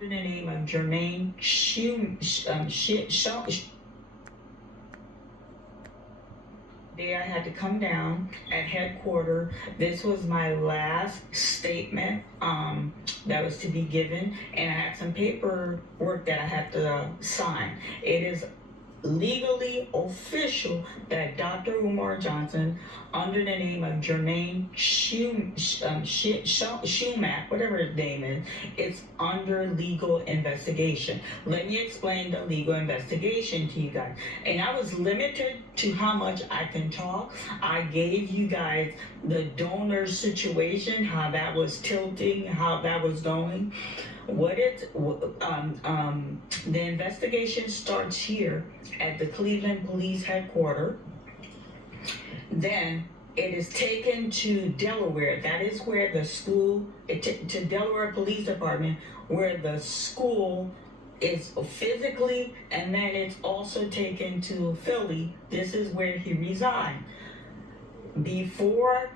in the name of Jermaine Day I had to come down at headquarters. This was my last statement that was to be given, and I had some paperwork that I had to sign. It is legally official that Dr. Umar Johnson, under the name of Jermaine Shumack, whatever his name is, it's under legal investigation. Let me explain the legal investigation to you guys. And I was limited to how much I can talk. I gave you guys the donor situation, how that was tilting, how that was going. The investigation starts here at the Cleveland Police Headquarters. Then it is taken to Delaware. That is where the school, to Delaware Police Department, where the school is physically, and then it's also taken to Philly. This is where he resigned. Before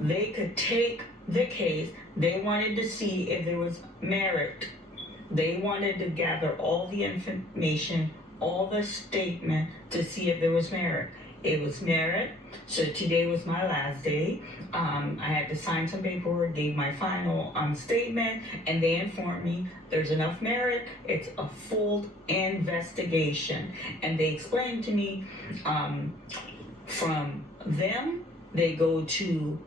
they could take the case, they wanted to see if there was merit. They wanted to gather all the information, all the statement, to see if there was merit. It was merit, so today was my last day. I had to sign some paperwork, gave my final statement, and they informed me there's enough merit. It's a full investigation. And they explained to me from them, they go to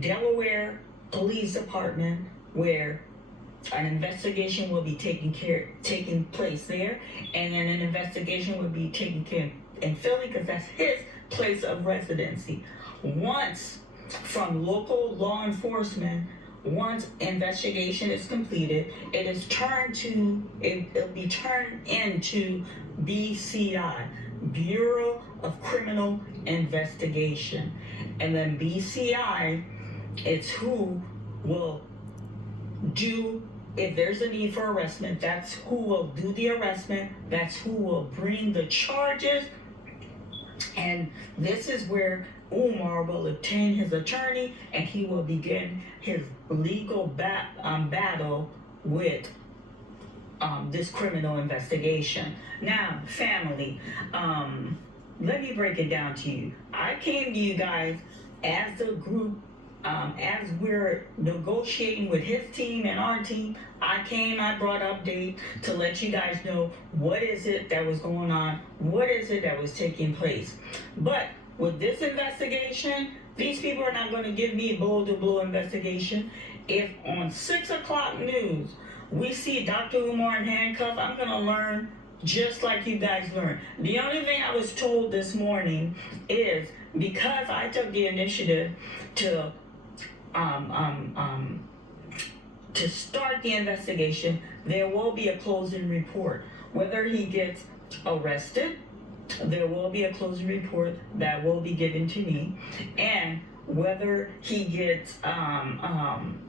Delaware Police Department, where an investigation will be taking place there, and then an investigation will be taken care in Philly, because that's his place of residency. Once from local law enforcement, once investigation is completed, it'll be turned into BCI, Bureau of Criminal Investigation. And then BCI, it's who will do, if there's a need for arrestment, that's who will do the arrestment, that's who will bring the charges. And this is where Umar will obtain his attorney, and he will begin his legal battle with this criminal investigation. Now, family, let me break it down to you. I came to you guys as a group, as we're negotiating with his team and our team. I brought update to let you guys know what is it that was going on, what is it that was taking place. But with this investigation, these people are not going to give me blow-to-blow investigation. If on 6 o'clock news we see Dr. Umar in handcuffs, I'm going to learn just like you guys learned. The only thing I was told this morning is, because I took the initiative to start the investigation, there will be a closing report. Whether he gets arrested, there will be a closing report that will be given to me, and whether he gets,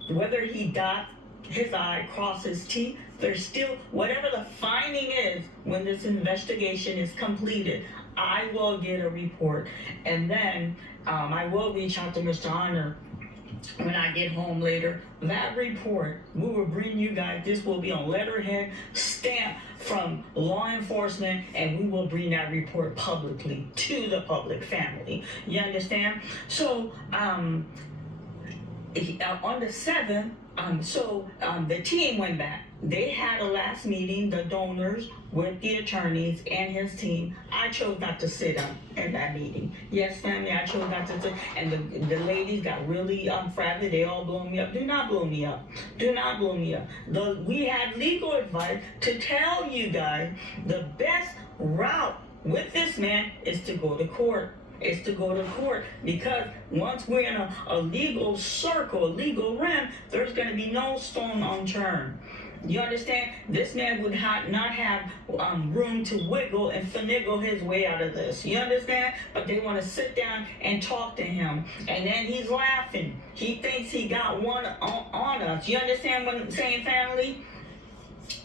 whether he dots his I, cross his T, there's still, whatever the finding is when this investigation is completed, I will get a report. And then I will reach out to Mr. Honor when I get home later. That report, we will bring you guys, this will be on letterhead, stamp from law enforcement, and we will bring that report publicly to the public family. You understand? So, on the 7th, the team went back. They had a last meeting, the donors, with the attorneys and his team. I chose not to sit in that meeting. Yes, family, I chose not to sit. And the ladies got really frazzled. They all blow me up. Do not blow me up. Do not blow me up. We had legal advice to tell you guys the best route with this man is to go to court. Is to go to court, because once we're in a legal circle, a legal realm, there's going to be no stone unturned. You understand? This man would not have room to wiggle and finagle his way out of this. You understand? But they want to sit down and talk to him, and then he's laughing. He thinks he got one on us. You understand what I'm saying, family?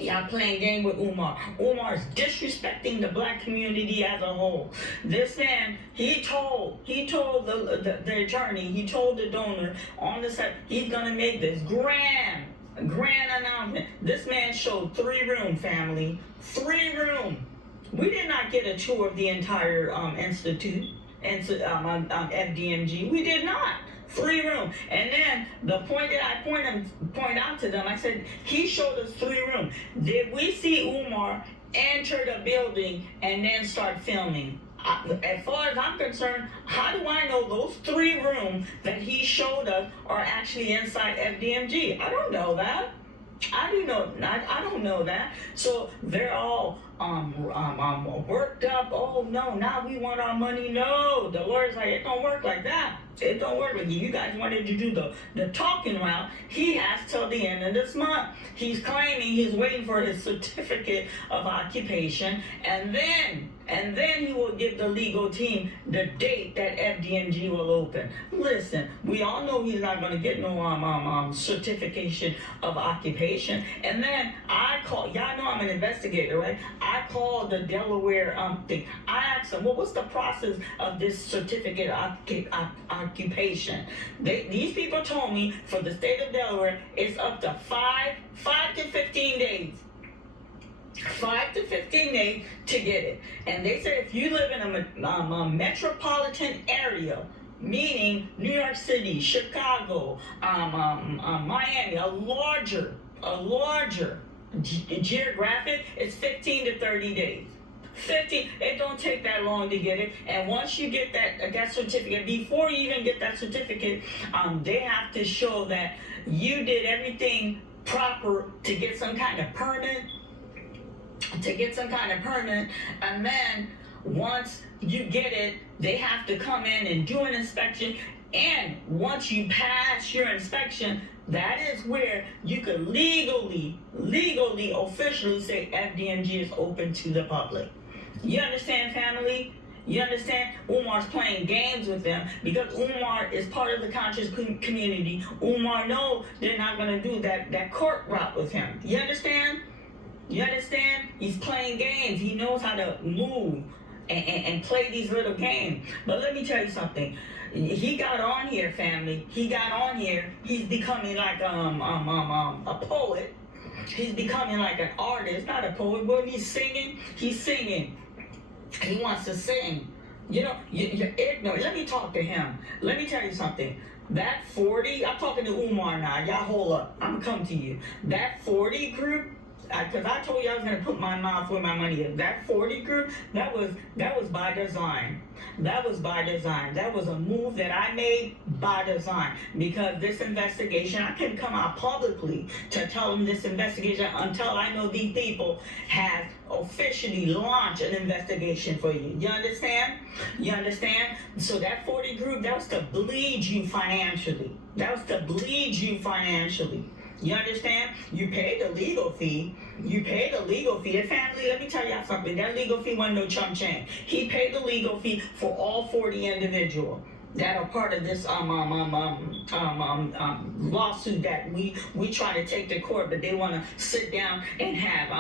Y'all playing game with Umar. Umar's disrespecting the black community as a whole. This man, he told the attorney, he told the donor on the side, he's gonna make this grand announcement. This man showed 3-room, family. 3-room. We did not get a tour of the entire institute and FDMG. We did not. 3-room. And then the point that I point out to them, I said, he showed us 3-room. Did we see Umar enter the building and then start filming? As far as I'm concerned, how do I know those 3 rooms that he showed us are actually inside FDMG? I don't know that. I don't know that. So they're all worked up. Oh no, now we want our money. No, the lawyer's like, it don't work like that. It don't work like you guys wanted to do the talking route. He has till the end of this month. He's claiming he's waiting for his certificate of occupation, and then he will give the legal team the date that FDMG will open. Listen, we all know he's not going to get no certification of occupation. And then I call, y'all know I'm an investigator, right? I called the Delaware thing. I asked them, well, what's the process of this certificate of occupation? These people told me for the state of Delaware, it's up to 5 to 15 days. 5 to 15 days to get it. And they said if you live in a metropolitan area, meaning New York City, Chicago, Miami, a larger geographic, it's 15 to 30 days. 15, it don't take that long to get it. And once you get that certificate, before you even get that certificate, they have to show that you did everything proper to get some kind of permit. And then once you get it, they have to come in and do an inspection. And once you pass your inspection, that is where you could legally, officially say FDMG is open to the public. You understand, family? You understand? Umar's playing games with them because Umar is part of the conscious community. Umar knows they're not going to do that court route with him. You understand? You understand? He's playing games. He knows how to move and play these little games. But let me tell you something. He got on here, family. He got on here. He's becoming like a poet. He's becoming like an artist, not a poet. When he's singing, He wants to sing. You know, you're ignorant. Let me talk to him. Let me tell you something. That 40, I'm talking to Umar now. Y'all hold up. I'm going to come to you. That 40 group, because I told you I was going to put my mouth where my money is. That 40 group, that was by design. That was by design. That was a move that I made by design. Because this investigation, I couldn't come out publicly to tell them this investigation until I know these people have officially launched an investigation for you. You understand? You understand? So that 40 group, that was to bleed you financially. That was to bleed you financially. You understand? You paid the legal fee. You paid the legal fee. And family, let me tell y'all something. That legal fee wasn't no chump change. He paid the legal fee for all 40 individuals that are part of this lawsuit that we try to take to court, but they want to sit down and have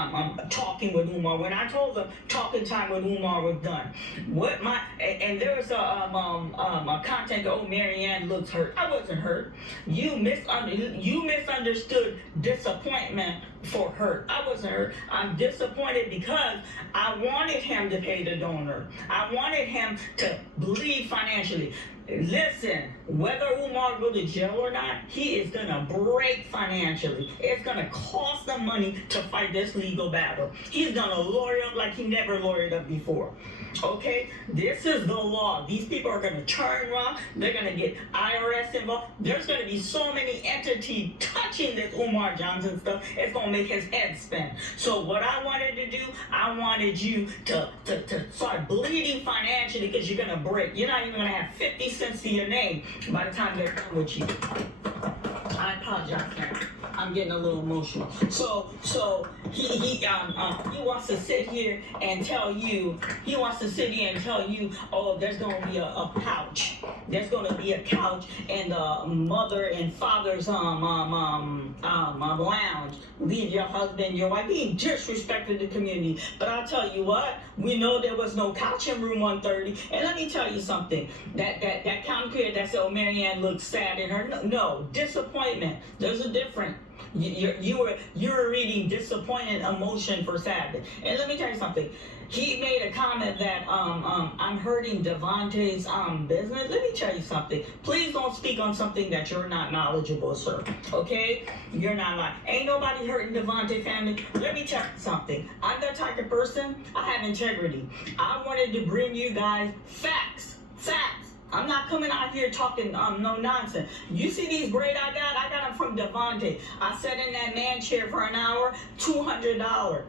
talking with Umar. When I told them talking time with Umar was done, and there was a content. Oh, Marianne looks hurt. I wasn't hurt. You misunderstood disappointment for hurt. I wasn't hurt. I'm disappointed because I wanted him to pay the donor. I wanted him to bleed financially. Listen, whether Umar go to jail or not, he is going to break financially. It's going to cost them money to fight this legal battle. He's going to lawyer up like he never lawyered up before. Okay? This is the law. These people are going to turn around. They're going to get IRS involved. There's going to be so many entities touching this Umar Johnson stuff, it's going to make his head spin. So what I wanted to do, I wanted you to start bleeding financially because you're going to break. You're not even going to have 50 cents to your name by the time they're done with you. I apologize, man. I'm getting a little emotional. So he wants to sit here and tell you. He wants to sit here and tell you, oh, there's going to be a couch. There's going to be a couch in the mother and father's lounge. Leave your husband, your wife. He disrespected the community. But I'll tell you what. We know there was no couch in room 130. And let me tell you something. That county creator that said, oh, Marianne looks sad in her. No, disappointment. There's a difference. You were reading disappointed emotion for sadness. And let me tell you something. He made a comment that I'm hurting Devontae's business. Let me tell you something. Please don't speak on something that you're not knowledgeable, sir. Okay? You're not lying. Ain't nobody hurting Devontae family. Let me tell you something. I'm the type of person, I have integrity. I wanted to bring you guys facts. Facts. I'm not coming out here talking no nonsense. You see these braids I got them from Devontae. I sat in that man chair for an hour, $200.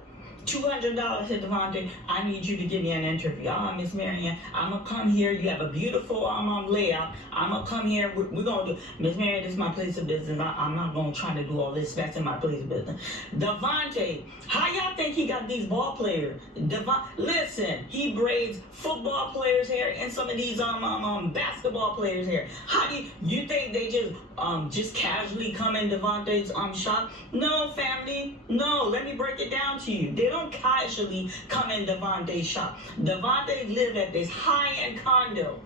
$200 to Devontae. I need you to give me an interview. Miss Marianne, I'm gonna come here. You have a beautiful layout. I'm gonna come here. We're gonna do. Miss Marianne, this is my place of business. I'm not gonna try to do all this. That's in my place of business. Devontae, how y'all think he got these ball players? Listen, he braids football players' hair and some of these basketball players' hair. How do you think they just casually come in Devontae's shop? No, family. No. Let me break it down to you. They don't casually come in Devontae's shop. Devontae live at this high-end condo.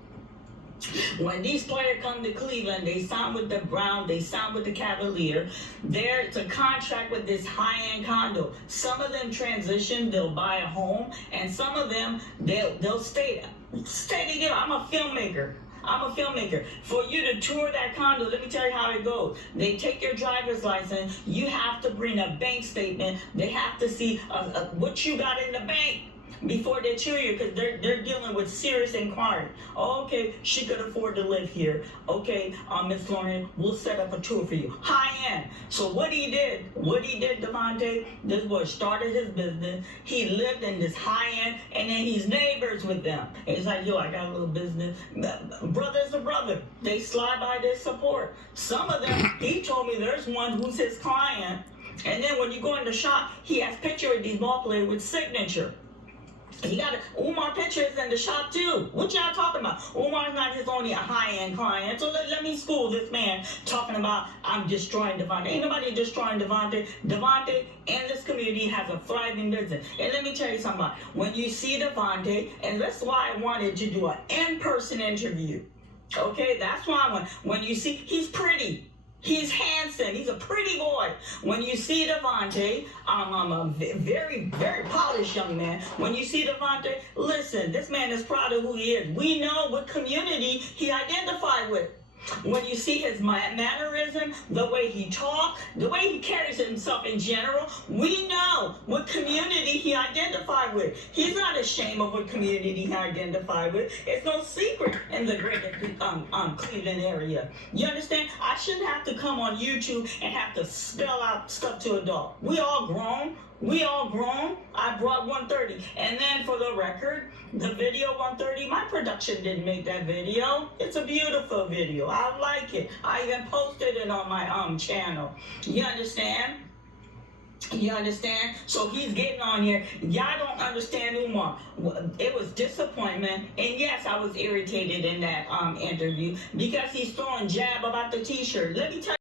When these players come to Cleveland, they sign with the Browns, they sign with the Cavaliers. They're to contract with this high-end condo. Some of them transition, they'll buy a home, and some of them they'll stay there. I'm a filmmaker. For you to tour that condo, let me tell you how it goes. They take your driver's license. You have to bring a bank statement. They have to see what you got in the bank before they tour you, because they're dealing with serious inquiry. Okay, she could afford to live here. Okay, Miss Lauren, we'll set up a tour for you. High end. So what he did, Devontae, this boy started his business. He lived in this high end, and then he's neighbors with them. And he's like, yo, I got a little business. Brother's a brother. They slide by their support. Some of them, he told me there's one who's his client, and then when you go in the shop, he has picture of these ball players with signature. He got Umar pictures in the shop too. What y'all talking about? Umar's not his only high-end client. So let me school this man talking about I'm destroying Devontae. Ain't nobody destroying Devontae. Devontae in this community has a thriving business. And let me tell you something. When you see Devontae, and that's why I wanted to do an in-person interview. Okay, that's why when you see, he's pretty. He's handsome. He's a pretty boy. When you see Devontae, a very, very polished young man. When you see Devontae, listen, this man is proud of who he is. We know what community he identified with. When you see his mannerism, the way he talks, the way he carries himself in general, we know what community he identified with. He's not ashamed of what community he identified with. It's no secret in the greater Cleveland area. You understand? I shouldn't have to come on YouTube and have to spell out stuff to a dog. We all grown. I brought 130. And then for the record, the video 130, my production didn't make that video. It's a beautiful video. I like it. I even posted it on my channel. You understand? So he's getting on here. Y'all don't understand Umar. It was disappointment. And yes, I was irritated in that interview because he's throwing jab about the t-shirt. Let me tell you.